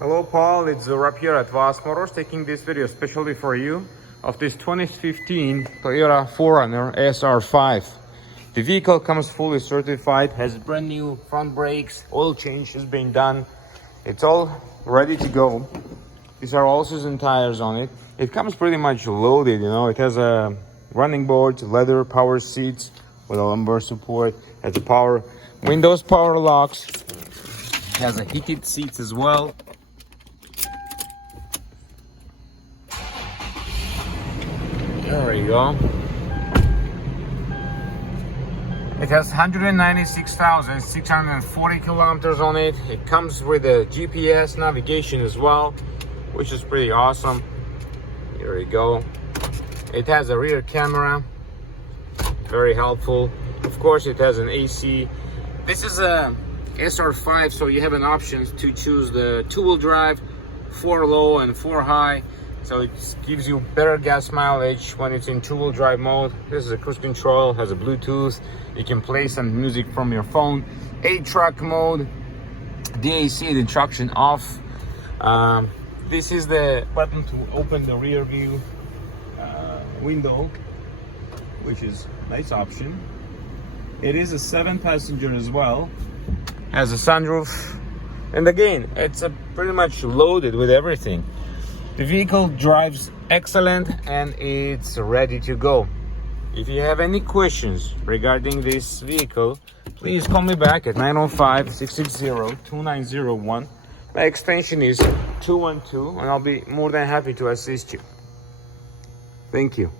Hello Paul, it's Rob here at Vos Motors taking this video especially for you of this 2015 Toyota 4Runner SR5. The vehicle comes fully certified, has brand new front brakes, oil change has been done. It's all ready to go. These are all season tires on it. It comes pretty much loaded, you know. It has a running board, leather power seats with a lumbar support, has a power windows, power locks, has a heated seats as well. There we go. It has 196,640 kilometers on it. It comes with a GPS navigation as well, which is pretty awesome. Here we go. It has a rear camera, very helpful. Of course, it has an AC. This is a SR5, so you have an option to choose the two-wheel drive, 4 low and 4 high. So it gives you better gas mileage when it's in two-wheel drive mode. This is a cruise control, has a Bluetooth. You can play some music from your phone. 8-track mode, DAC, the traction off. This is the button to open the rear view window, which is a nice option. It is a 7-passenger as well. Has a sunroof. And again, it's pretty much loaded with everything. The vehicle drives excellent and it's ready to go. If you have any questions regarding this vehicle, please call me back at 905-660-2901. My extension is 212 and I'll be more than happy to assist you. Thank you.